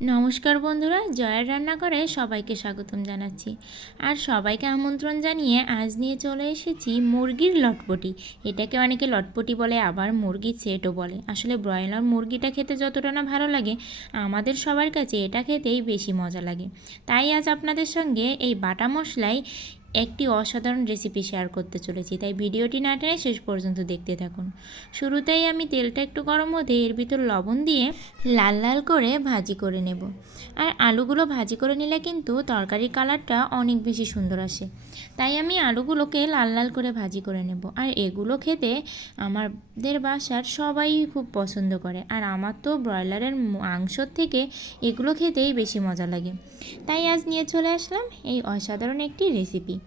নমস্কার বন্ধুরা, জয়ের রান্নাঘরে সবাইকে স্বাগতম জানাচ্ছি। আর সবাইকে আমন্ত্রণ জানিয়ে আজ নিয়ে চলে এসেছি মুরগির লটপটি। এটাকে অনেকে লটপটি বলে, আবার মুরগি সেটও বলে। আসলে ব্রয়লার মুরগিটা খেতে যতটা না ভালো লাগে, আমাদের সবার কাছে এটা খেতেই বেশি মজা লাগে। তাই আজ আপনাদের সঙ্গে এই বাটা মশলায় একটি অসাধারণ রেসিপি শেয়ার করতে চলেছি। তাই ভিডিওটি না টেনে শেষ পর্যন্ত দেখতে থাকুন। শুরুতেই আমি তেলটা একটু গরম হতে এর ভিতর লবণ দিয়ে লাল লাল করে ভাজি করে নেব। আর আলুগুলো ভাজি করে নিলে কিন্তু তরকারির কালারটা অনেক বেশি সুন্দর আসে। তাই আমি আলুগুলোকে লাল লাল করে ভাজি করে নেব। আর এগুলো খেতে আমাদের বাসার সবাই খুব পছন্দ করে। আর আমার তো ব্রয়লারের মাংসর থেকে এগুলো খেতেই বেশি মজা লাগে। তাই আজ নিয়ে চলে আসলাম এই অসাধারণ একটি রেসিপি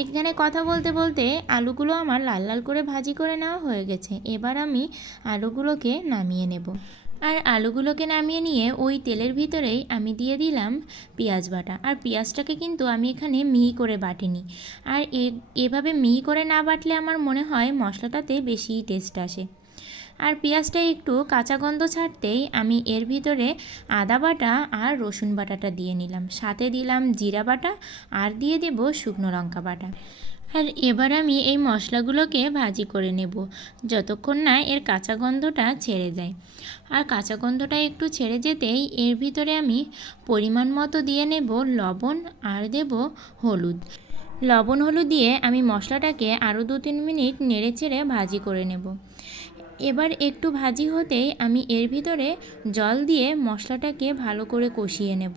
এখানে কথা বলতে বলতে আলুগুলো আমার লাল লাল করে ভাজি করে নেওয়া হয়ে গেছে। এবার আমি আলুগুলোকে নামিয়ে নেব। আর আলুগুলোকে নামিয়ে নিয়ে ওই তেলের ভিতরেই আমি দিয়ে দিলাম পেঁয়াজ বাটা। আর পেঁয়াজটাকে কিন্তু আমি এখানে মিহি করে বাটিনি। আর এভাবে মিহি করে না বাটলে আমার মনে হয় মশলাটাতে বেশি টেস্ট আসে। আর পেঁয়াজটা একটু কাঁচা গন্ধ ছাড়তেই আমি এর ভিতরে আদা বাটা আর রসুন বাটাটা দিয়ে নিলাম। সাথে দিলাম জিরা বাটা আর দিয়ে দেব শুকনো লঙ্কা বাটা। আর এবার আমি এই মশলাগুলোকে ভাজি করে নেব, যতক্ষণ না এর কাঁচা গন্ধটা ছেড়ে যায়। আর কাঁচা গন্ধটা একটু ছেড়ে যেতেই এর ভিতরে আমি পরিমাণ মতো দিয়ে নেব লবণ আর দেব হলুদ। লবণ হলুদ দিয়ে আমি মশলাটাকে আরও দু তিন মিনিট নেড়ে চেড়ে ভাজি করে নেব। এবার একটু ভাজি হতেই আমি এর ভিতরে জল দিয়ে মশলাটাকে ভালো করে কষিয়ে নেব।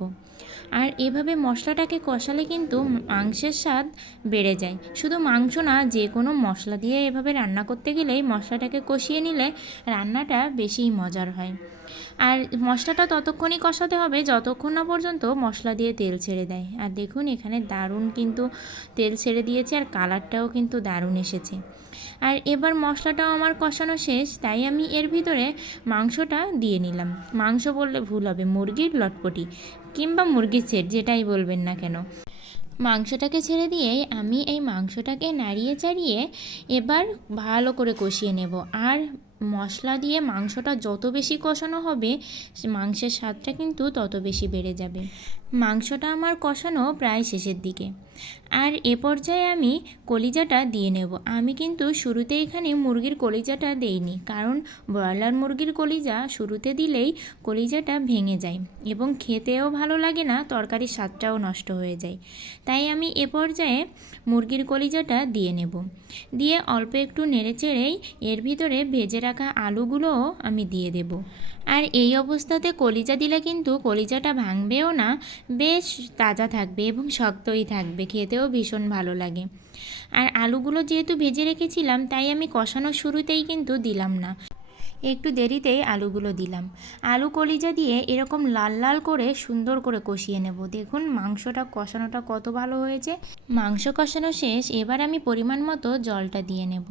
আর এভাবে মশলাটাকে কষালে কিন্তু মাংসের স্বাদ বেড়ে যায়। শুধু মাংস না যে কোনো মশলা দিয়ে এভাবে রান্না করতে গেলেই মশলাটাকে কষিয়ে নিলে রান্নাটা বেশিই মজার হয়। আর মশলাটা ততক্ষণই কষাতে হবে, যতক্ষণ না পর্যন্ত মশলা দিয়ে তেল ছেড়ে দেয়। আর দেখুন, এখানে দারুণ কিন্তু তেল ছেড়ে দিয়েছে আর কালারটাও কিন্তু দারুণ এসেছে। আর এবার মশলাটাও আমার কষানো শেষ, তাই আমি এর ভিতরে মাংসটা দিয়ে নিলাম। মাংস বললে ভুল হবে, মুরগির লটপটি কিংবা মুরগির সেট, যেটাই বলবেন না কেন। মাংসটাকে ছেড়ে দিয়ে আমি এই মাংসটাকে নাড়িয়ে চাড়িয়ে এবার ভালো করে কষিয়ে নেব। আর মশলা দিয়ে মাংসটা যত বেশি কষানো হবে মাংসের স্বাদটা কিন্তু তত বেশি বেড়ে যাবে। মাংসটা আমার কষানো প্রায় শেষের দিকে। আর এ পর্যায়ে আমি কলিজাটা দিয়ে নেব। আমি কিন্তু শুরুতে এখানে মুরগির কলিজাটা দেইনি, কারণ ব্রয়লার মুরগির কলিজা শুরুতে দিলেই কলিজাটা ভেঙে যায় এবং খেতেও ভালো লাগে না, তরকারির স্বাদটাও নষ্ট হয়ে যায়। তাই আমি এ পর্যায়ে মুরগির কলিজাটা দিয়ে নেব। দিয়ে অল্প একটু নেড়ে চেড়েই এর ভিতরে ভেজে রাখা আলুগুলোও আমি দিয়ে দেব। আর এই অবস্থাতে কলিজা দিলে কিন্তু কলিজাটা ভাঙবেও না, বেশ তাজা থাকবে এবং শক্তই থাকবে। খেতেও ভীষণ ভালো লাগে। আর আলুগুলো যেহেতু ভেজে রেখেছিলাম, তাই আমি কষানোর শুরুতেই কিন্তু দিলাম না। একটু দেরিতেই আলুগুলো দিলাম। আলু কলিজা দিয়ে এরকম লাল লাল করে সুন্দর করে কষিয়ে নেব। দেখুন মাংসটা কষানোটা কত ভালো হয়েছে। মাংস কষানো শেষ, এবার আমি পরিমাণ মতো জলটা দিয়ে নেব।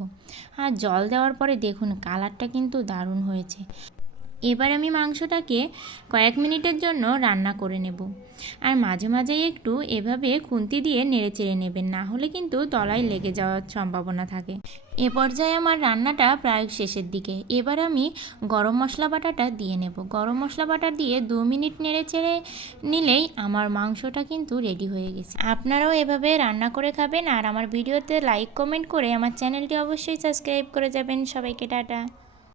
আর জল দেওয়ার পরে দেখুন কালারটা কিন্তু দারুণ হয়েছে। এবার আমি মাংসটাকে কয়েক মিনিটের জন্য রান্না করে নেব। আর মাঝে মাঝে একটু এভাবে খুন্তি দিয়ে নেড়ে চেড়ে নেবেন, না হলে কিন্তু তলায় লেগে যাওয়ার সম্ভাবনা থাকে। এ পর্যায়ে আমার রান্নাটা প্রায় শেষের দিকে। এবার আমি গরম মশলা বাটাটা দিয়ে নেব। গরম মশলা বাটা দিয়ে দু মিনিট নেড়ে চেড়ে নিলেই আমার মাংসটা কিন্তু রেডি হয়ে গেছে। আপনারাও এভাবে রান্না করে খাবেন, আর আমার ভিডিওতে লাইক, কমেন্ট করে আমার চ্যানেলটি অবশ্যই সাবস্ক্রাইব করে যাবেন। সবাইকে টাটা।